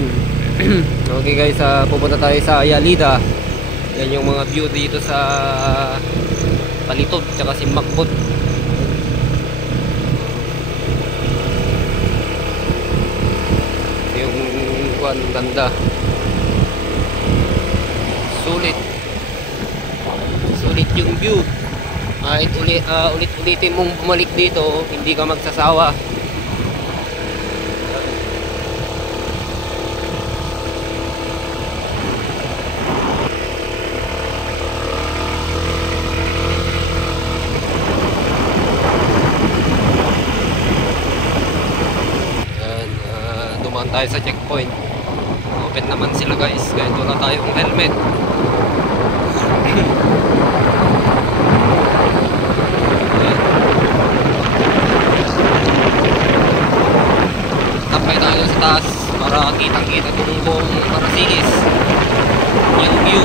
Yan. Okay guys, pupunta tayo sa Yalida. Yan yung mga view dito sa Palitod tsaka Simbakbot. Yung kuan, ganda. Sulit. Sulit yung view. Kahit ulit-ulitin mong bumalik dito, hindi ka magsasawa. Dumaan tayo sa checkpoint. Open naman sila guys, kahit wala tayong helmet. Tapay tayo sa taas para kitang-kita itong buong Marasilis, yung view.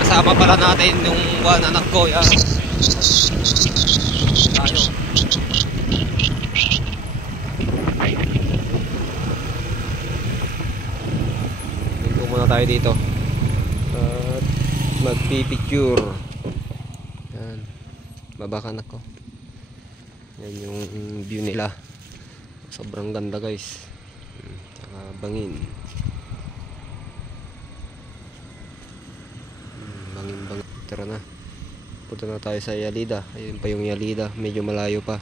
Kasama pala natin yung anak ko. Yan tayo. Dito muna tayo dito at magpipicture. Yan, babakan ako. Yan yung view nila, sobrang ganda guys. Tsaka bangin. Bangin. Tara na, punta na tayo sa Yalida. Ayun pa yung Yalida, medyo malayo pa.